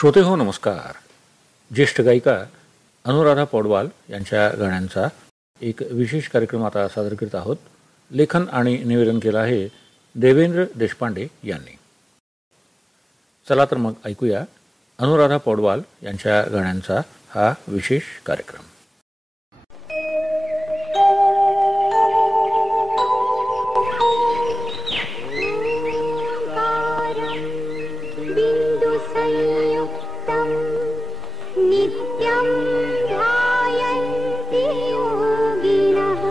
श्रोते हो नमस्कार. ज्येष्ठ गायिका अनुराधा पौडवाल यांच्या गाण्यांचा एक विशेष कार्यक्रम आता सादर करीत आहोत. लेखन आणि निवेदन केलं आहे देवेंद्र देशपांडे यांनी. चला तर मग ऐकूया अनुराधा पौडवाल यांच्या गाण्यांचा हा विशेष कार्यक्रम. नित्यं ध्यायन्ति योगिनः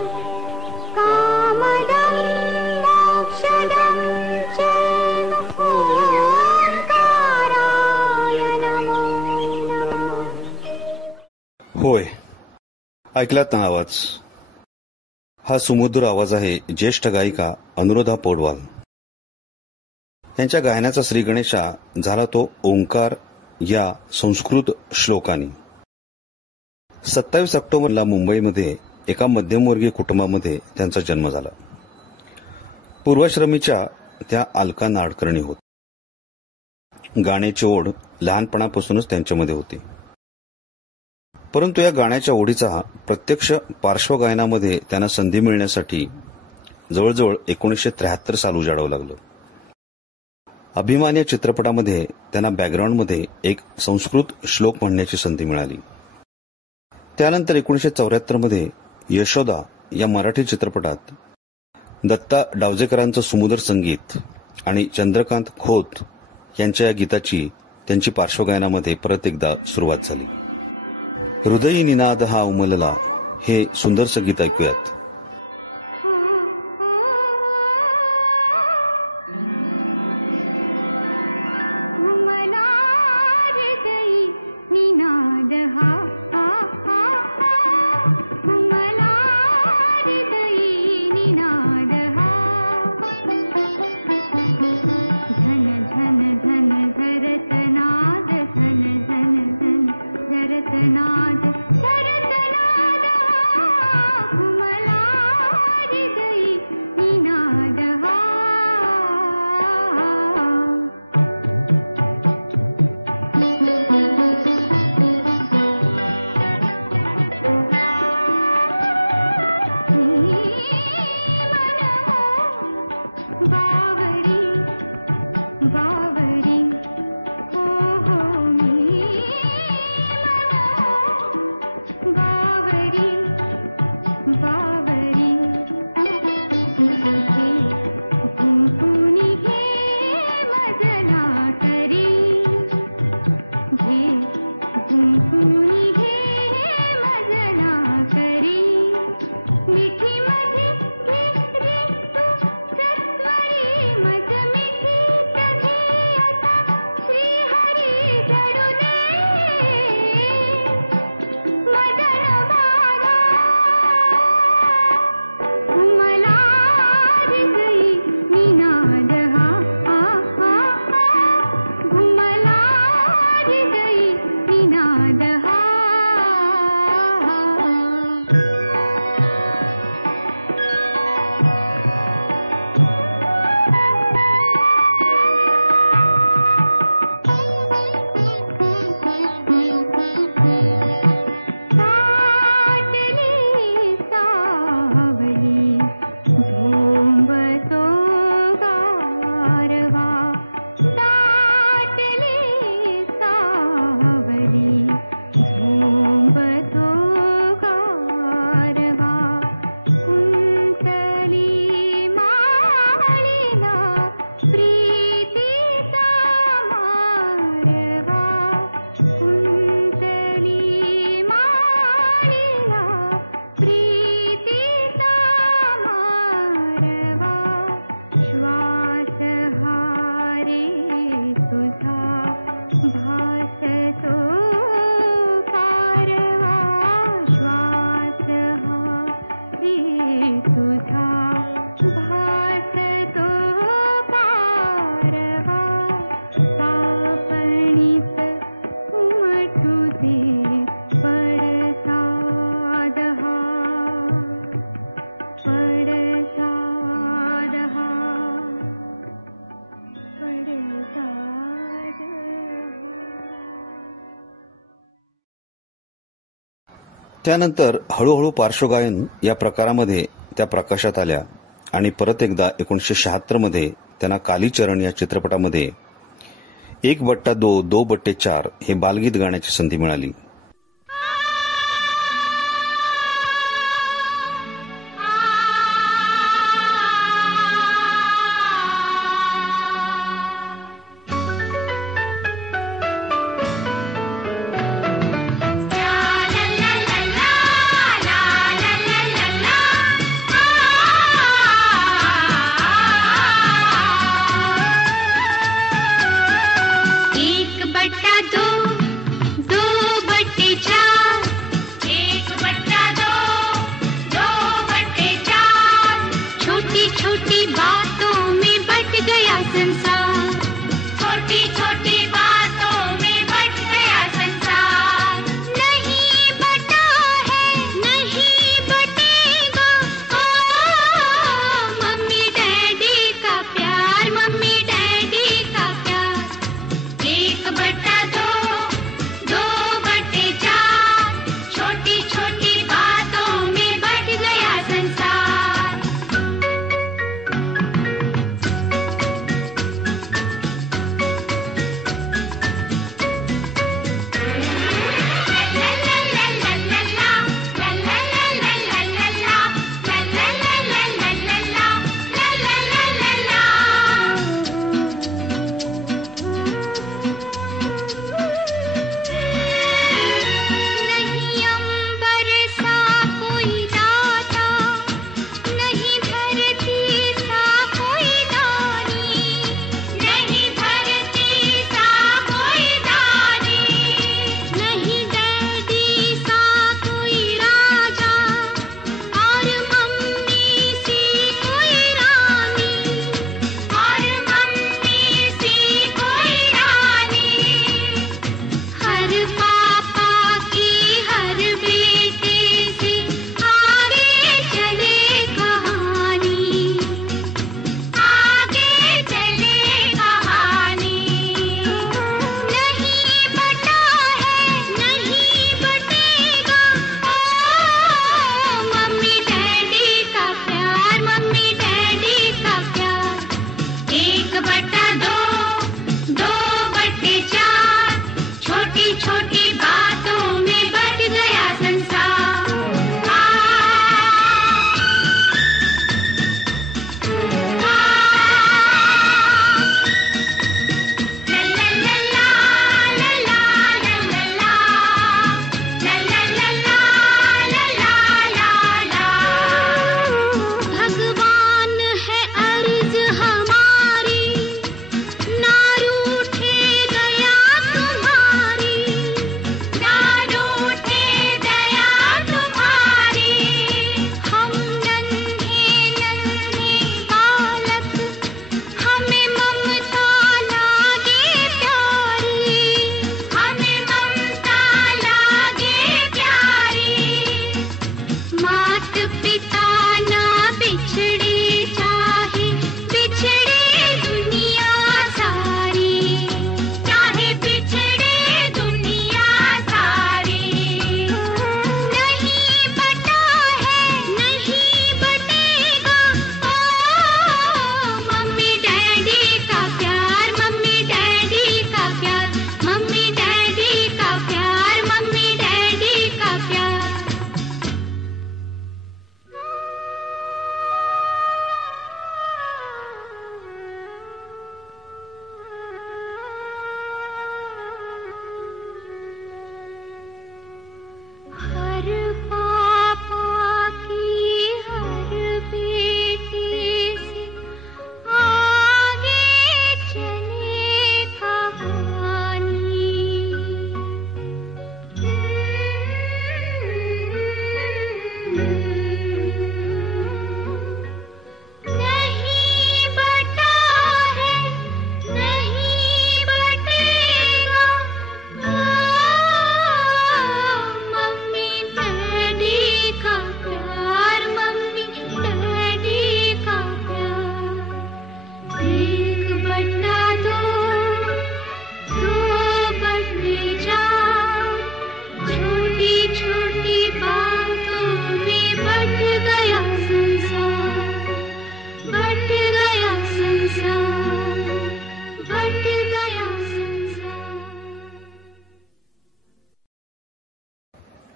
कामदं मोक्षदं चैव ओंकाराय नमो नमः. होय, ऐकलात ना आवाज? हा सुमधुर आवाज आहे ज्येष्ठ गायिका अनुराधा पौडवाल यांच्या गायनाचा. श्री गणेशा झाला तो ओंकार या संस्कृत श्लोकानी. 27 ऑक्टोबरला मुंबईमध्ये एका मध्यमवर्गीय कुटुंबामध्ये त्यांचा जन्म झाला. पूर्वाश्रमीच्या त्या अलका नाडकर्णी होत. गाण्याची ओढ लहानपणापासूनच त्यांच्यामध्ये होती, परंतु या गाण्याच्या ओढीचा प्रत्यक्ष पार्श्वगायनामध्ये त्यांना संधी मिळण्यासाठी जवळजवळ 1973 साल उजाडावं लागलं. अभिमान या चित्रपटामध्ये त्यांना बॅकग्राऊंडमध्ये एक संस्कृत श्लोक म्हणण्याची संधी मिळाली. त्यानंतर 1974 मध्ये यशोदा या मराठी चित्रपटात दत्ता डावजेकरांचं सुमधुर संगीत आणि चंद्रकांत खोत यांच्या या गीताची त्यांची पार्श्वगायनामध्ये परत एकदा सुरुवात झाली. हृदयी निनाद हा उमलला हे सुंदरसं गीत ऐकूयात. नाद त्यानंतर हळूहळू पार्श्वगायन या प्रकारामध्ये त्या प्रकाशात आल्या आणि परत एकदा 1976 मध्ये त्यांना कालीचरण या चित्रपटामध्ये 1/2 2/4 हे बालगीत गाण्याची संधी मिळाली.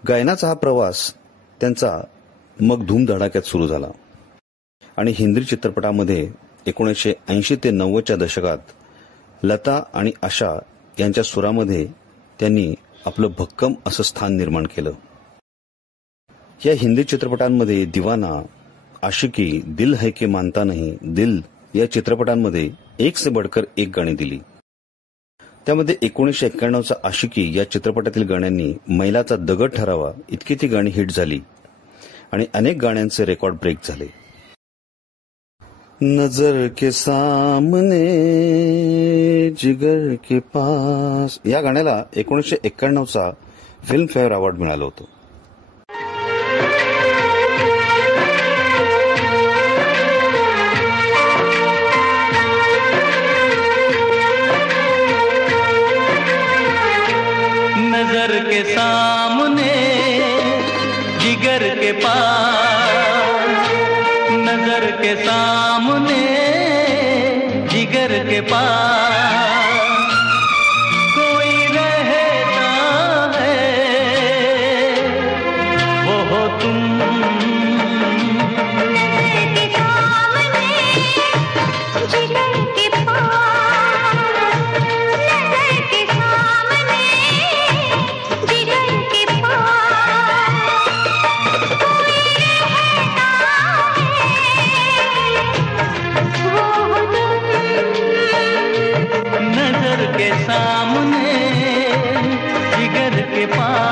गायनाचा हा प्रवास त्यांचा मग धूमधडाक्यात सुरू झाला आणि हिंदी चित्रपटामध्ये 1980 ते 90च्या दशकात लता आणि आशा यांच्या सुरामध्ये त्यांनी आपलं भक्कम असं स्थान निर्माण केलं. या हिंदी चित्रपटांमध्ये दिवाना, आशिकी, दिल है के मानता नहीं, दिल या चित्रपटांमध्ये एक से बढ़कर एक गाणी दिली. त्यामध्ये 1991चा आशिकी या चित्रपटातील गाण्यांनी मैलाचा दगड ठरावा इतकी ती गाणी हिट झाली आणि अनेक गाण्यांचे रेकॉर्ड ब्रेक झाले. नजर के सामने जिगर के पास या गाण्याला 1991चा फिल्मफेअर अवॉर्ड मिळालं होतं. नजर के सामने जिगर के पास, नजर के सामने जिगर के पास कोई रहता है, वो हो तुम. के सामने जिगर के पास.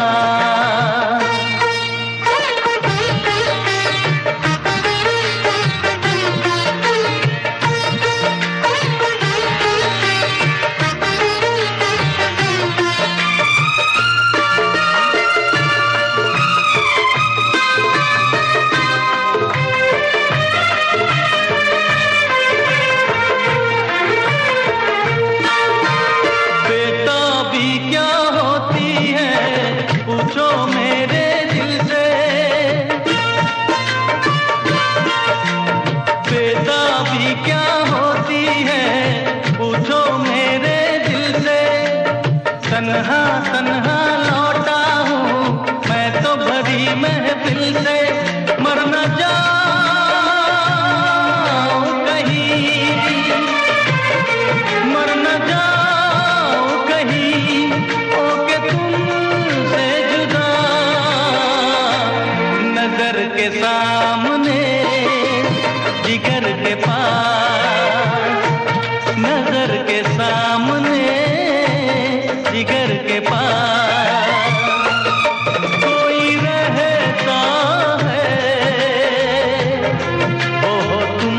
तन्हा तन्हा लौटा हूँ मैं तो भरी महफिल से, मर न जाऊं कहीं, मर न जाऊं कहीं, ओके तुमसे जुदा. नजर के सामने जिगर के पास, नजर के सामने जिगर के पास कोई रहता है, वो हो तुम.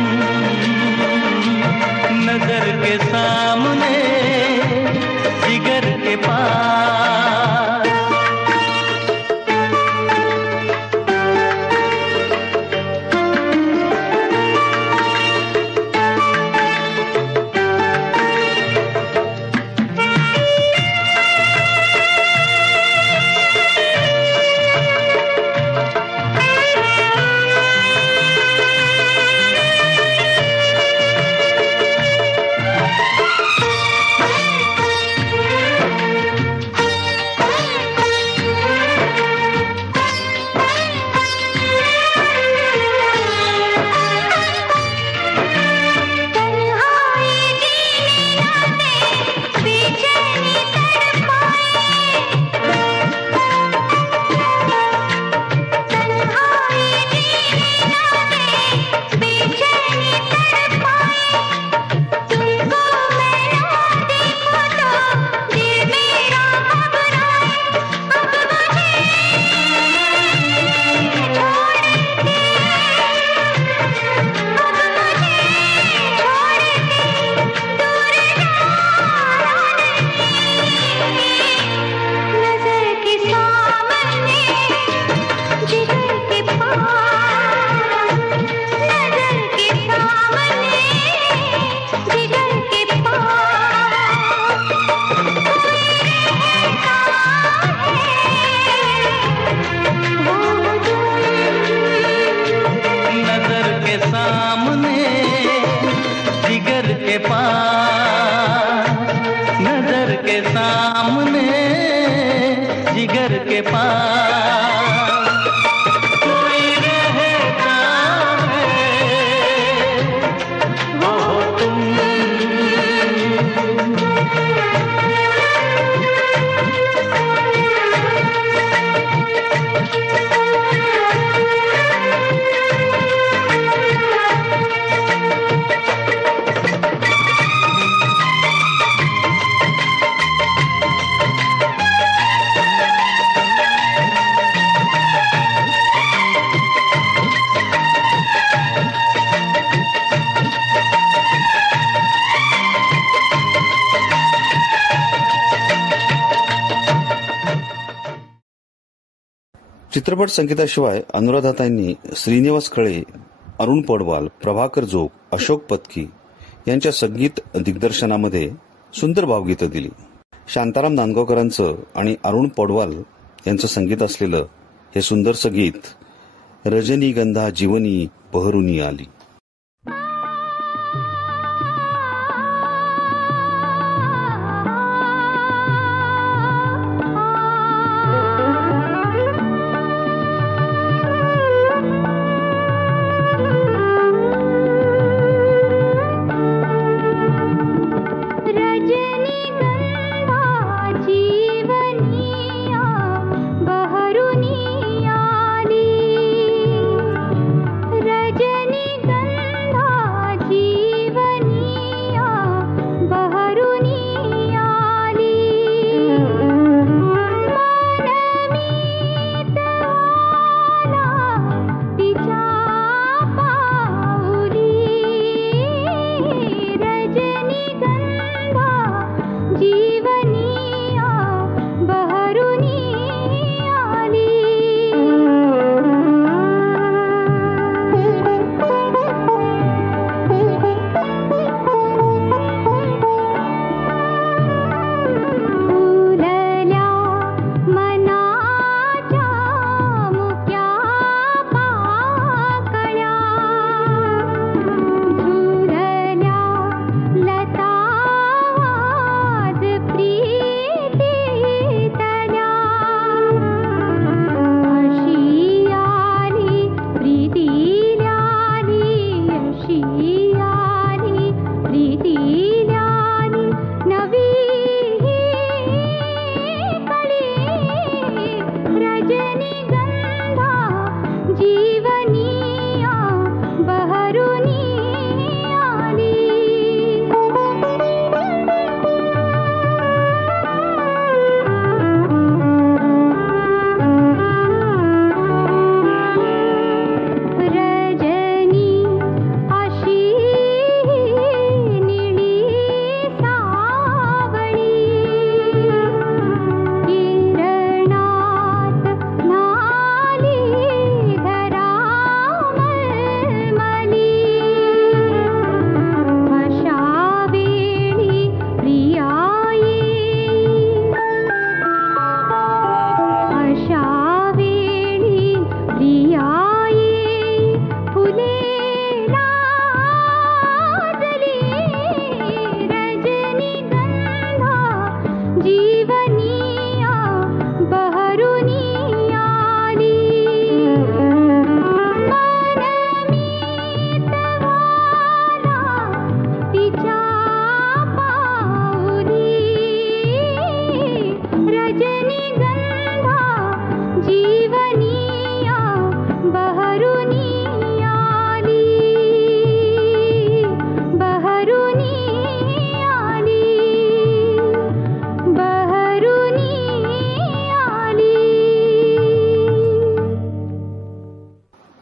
नजर के सामने जिगर के पास. जिगर के पास कोई रहता है, वो हो तुम। चित्रपट संगीताशिवाय अनुराधाताईंनी श्रीनिवास खळे, अरुण पौडवाल, प्रभाकर जोग, अशोक पत्की यांच्या संगीत दिग्दर्शनामध्ये सुंदर भावगीतं दिली. शांताराम नांदगावकरांचं आणि अरुण पौडवाल यांचं संगीत असलेलं हे सुंदरसं गीत रजनीगंधा जीवनी बहरुनी आली.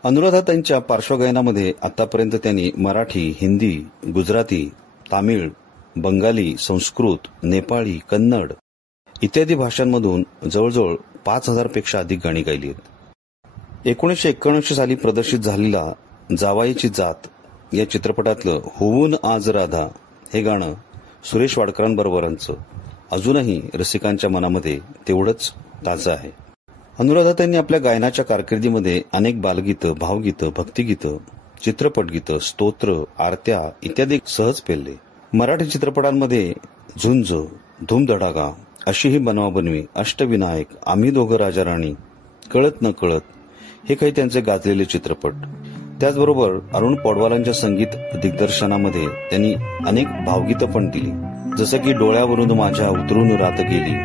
अनुराधाताईंच्या पार्श्वगायनामध्ये आतापर्यंत त्यांनी मराठी, हिंदी, गुजराती, तामिळ, बंगाली, संस्कृत, नेपाळी, कन्नड इत्यादी भाषांमधून जवळजवळ 5,000 पेक्षा अधिक गाणी गायली आहेत. 1971 साली प्रदर्शित झालेला जावाईची जात या चित्रपटातलं होऊन आज राधा हे गाणं सुरेश वाडकरांबरोबरांचं अजूनही रसिकांच्या मनामध्ये तेवढंच ताजं आहे. अनुराधाताईंनी आपल्या गायनाच्या कारकिर्दीमध्ये अनेक बालगीतं, भावगीतं, भक्तिगीतं, चित्रपटगीतं, स्तोत्र, आरत्या इत्यादी सहज पेलले. मराठी चित्रपटांमध्ये झुंज, धूमधडाका, अशी ही बनवाबनवी, अष्टविनायक, आम्ही दोघं राजा राणी, कळत न कळत, हे काही त्यांचे गाजलेले चित्रपट. त्याचबरोबर अरुण पौडवालांच्या संगीत दिग्दर्शनामध्ये त्यांनी अनेक भावगीतं पण दिली, जसं की डोळ्यावरून माझ्या उतरून रात गेली,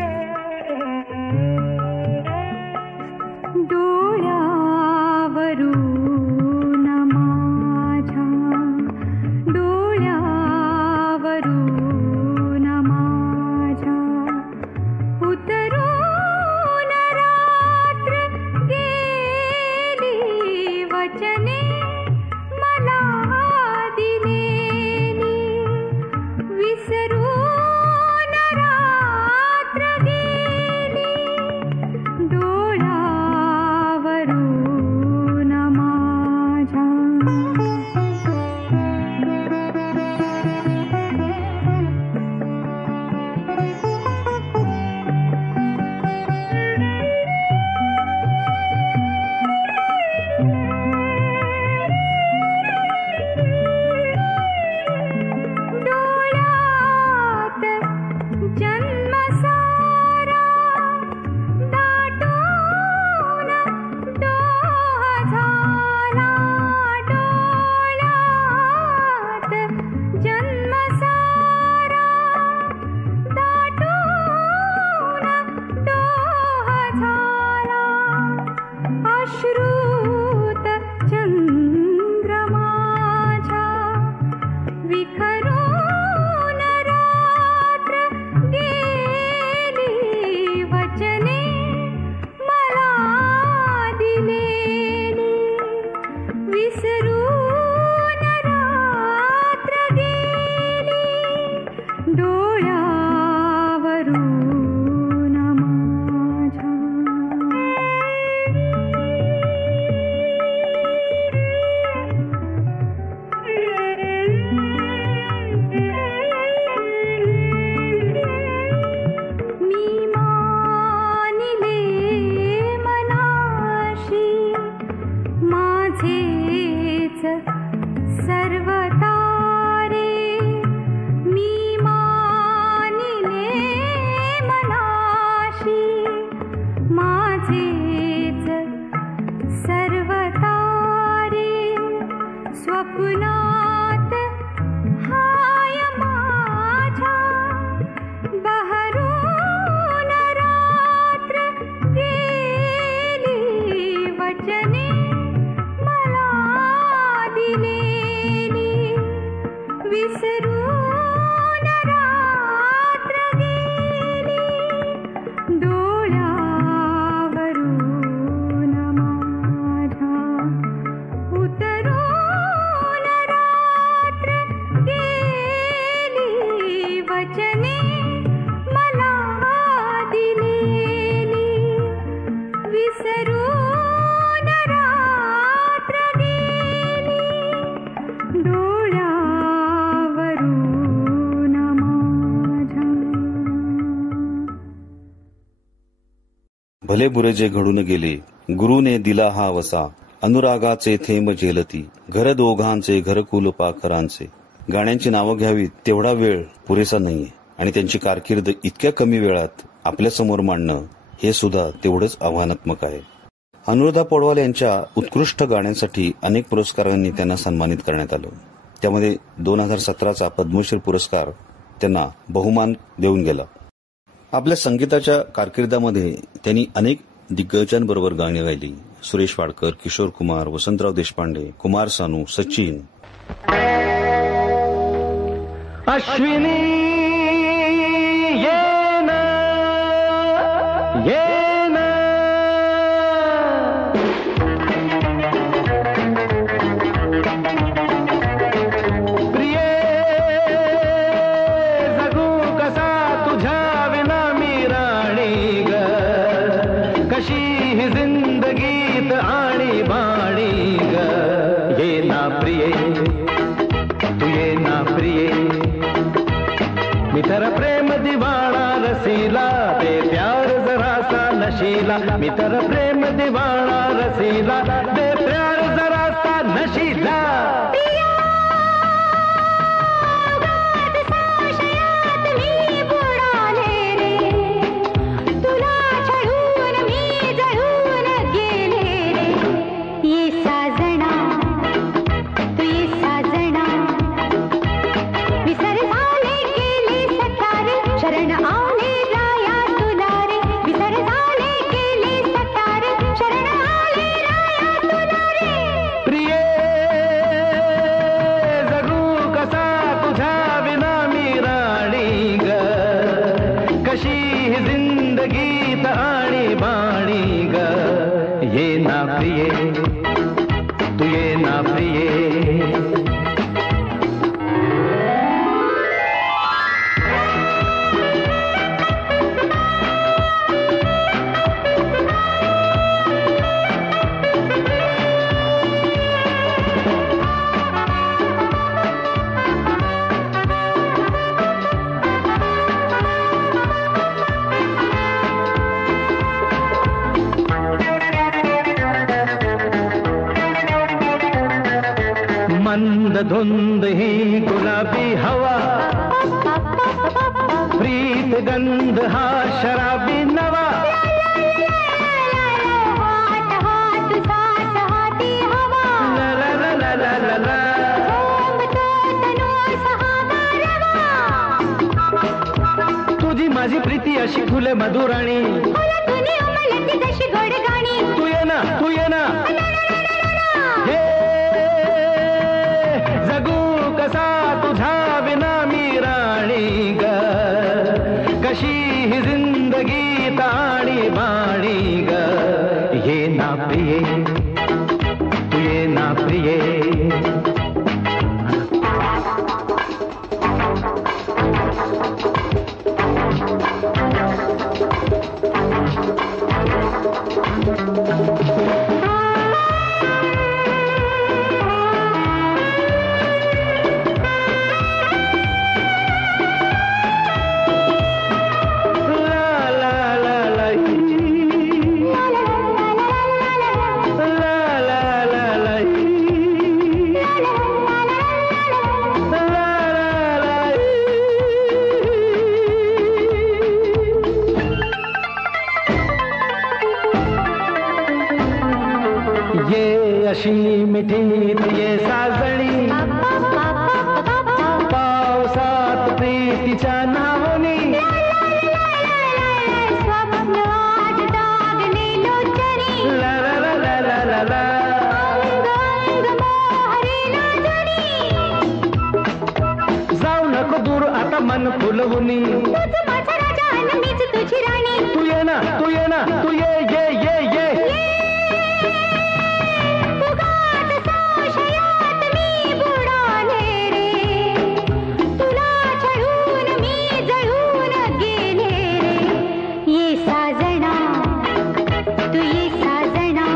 भले बुरे जे घडून गेले, गुरुने दिला हा वसा, अनुरागाचे थेंब झेलती, घर दोघांचे घरकुल पाखरांचे. गाण्यांची नावं घ्यावीत तेवढा वेळ पुरेसा नाहीये आणि त्यांची कारकीर्द इतक्या कमी वेळात आपल्यासमोर मांडणं हे सुद्धा तेवढंच आव्हानात्मक आहे. अनुराधा पौडवाल यांच्या उत्कृष्ट गाण्यांसाठी अनेक पुरस्कारांनी त्यांना सन्मानित करण्यात आलं. त्यामध्ये 2017चा पद्मश्री पुरस्कार त्यांना बहुमान देऊन गेला. आपल्या संगीताच्या कारकिर्दीमध्ये त्यांनी अनेक दिग्गजांबरोबर गाणी गायली. सुरेश वाडकर, किशोर कुमार, वसंतराव देशपांडे, कुमार सानू, सचिन. अश्विनी येन येन, प्रिये जगू कसा तुझ्या विना मी राणी ग, कशी ही जिंदगीत आणि बाणी ग. ये ना प्रिये तू ये ना प्रिये, मी तर प्रेम दिवाणा रसीला, ते प्यार जरासा नशीला. मी तर प्रेम दिवाणा रसीला, ते प्यार जरासा नशीला. संशयात मी बुडाले, जिंदगीत आणि बाणी ग. ये ना प्रिये, तू ये ना प्रिये. मंद धुंद ही गुलाबी हवा, प्रीत गंध हा शराबी नवा. हात हात साथ हाती हवा, ला ला ला ला ला ला ला. झोंबतो तनु सहावा रवा. तुझी माझी प्रीती अशी फुले मधुराणी, फुलं तुनी उमलती जशी गोड गाणी. तू ये ना, तू ये ना. हे जगू कसा तुझा विना मी राणी ग. कशी ही जिंदगी ताणी बाणी ग. ये ना प्रिये, तू ये ना प्रिये. अशी मिठी ये साजणी, पावसात प्रीतीच्या नावनी. स्वप्न आज दागले लोचनी, ला ला ला ला ला ला ला. अंग मोहरेला जरी. जाऊ नको दूर आता मन फुलवूनी. तूच माझा राजा आणि मीच तुझी राणी. तू ये ना, तू ये ना, तू ये ये ये ये. फुगात संशयात मी बुडाले रे, तुला छळून मी जळून गेले रे. ये साजना, तू ये साजना,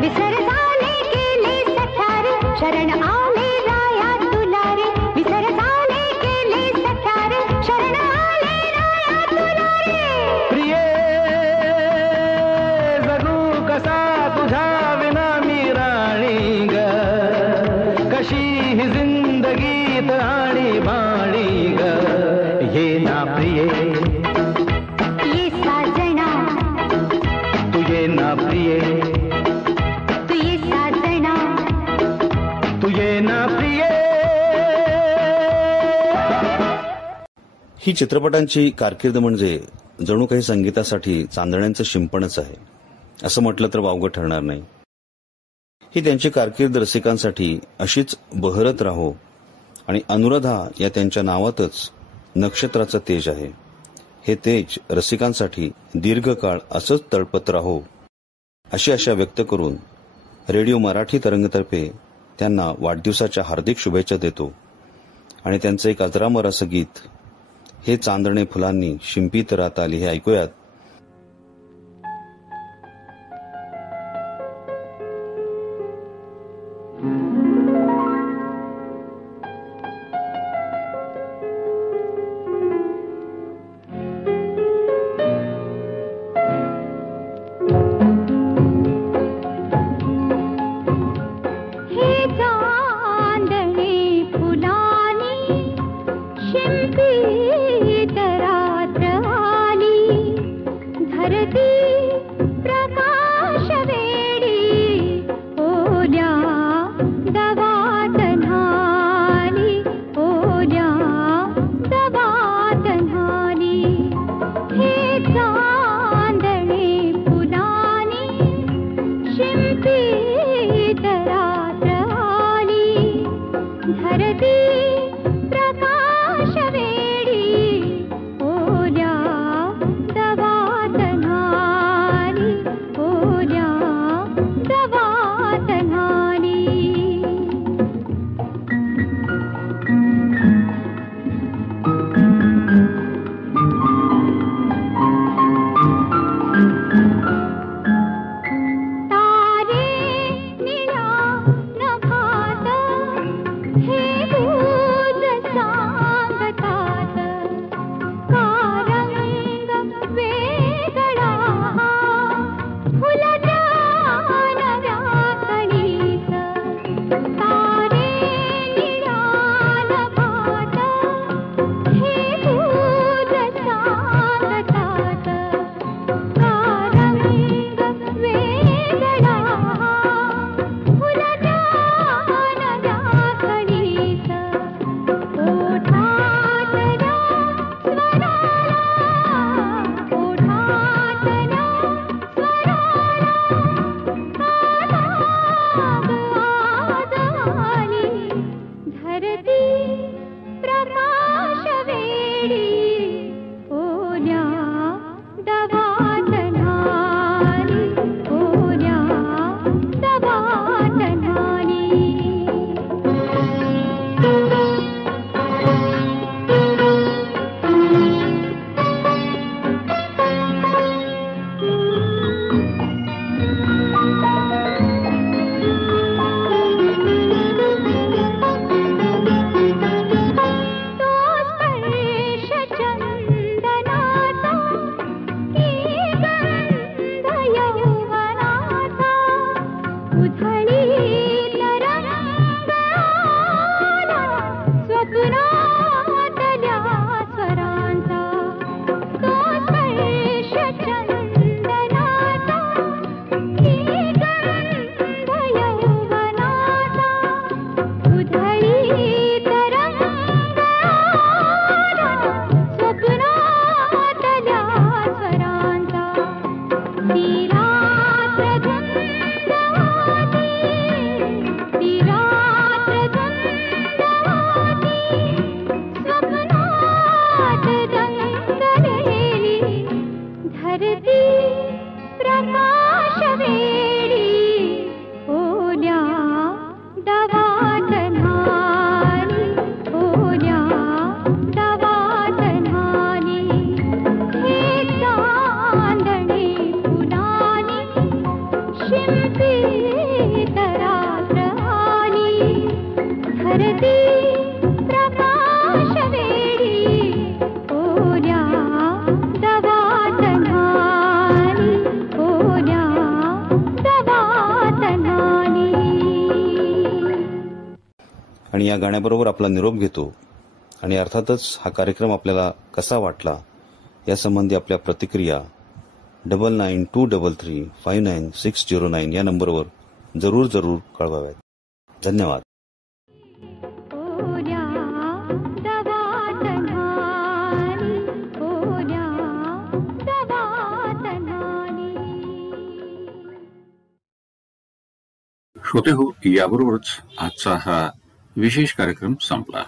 विसर झाले गेले सख्या रे, शरण आले राया तुला रे. विसर झाले गेले सख्या रे, शरण आले राया तुला रे. प्रिये जगू कसा तुझा विना मी राणी ग. कशी ही जिंदगीत आणि बाणी ग. ये ना प्रिये, ये साजना, तू ये ना प्रिये. तू ये साजना. तू ये ना प्रिये. ही चित्रपटांची कारकीर्द म्हणजे जणू काही संगीतासाठी चांदण्यांचं शिंपणच आहे असं म्हटलं तर वावगं ठरणार नाही. ही त्यांची कारकीर्द रसिकांसाठी अशीच बहरत राहो आणि अनुराधा या त्यांच्या नावातच नक्षत्राचं तेज आहे. हे तेज रसिकांसाठी दीर्घकाळ असंच तळपत राहो अशी आशा व्यक्त करून रेडिओ मराठी तरंगतर्फे त्यांना वाढदिवसाच्या हार्दिक शुभेच्छा देतो आणि त्यांचं एक अजरामर असं गीत हे चांदणे फुलांनी शिंपीत रात आली हे ऐकूयात. हे चांदणे फुलानी शिंपीत रात्र आली. आणि या गाण्याबरोबर आपला निरोप घेतो. आणि अर्थातच हा कार्यक्रम आपल्याला कसा वाटला यासंबंधी आपल्या प्रतिक्रिया 9923359609 या नंबरवर जरूर कळवाव्यात. धन्यवाद. ओल्या दवातनानी, ओल्या दवातनानी. श्रोते हो, याबरोबरच आजचा हा विशेष कार्यक्रम संपला.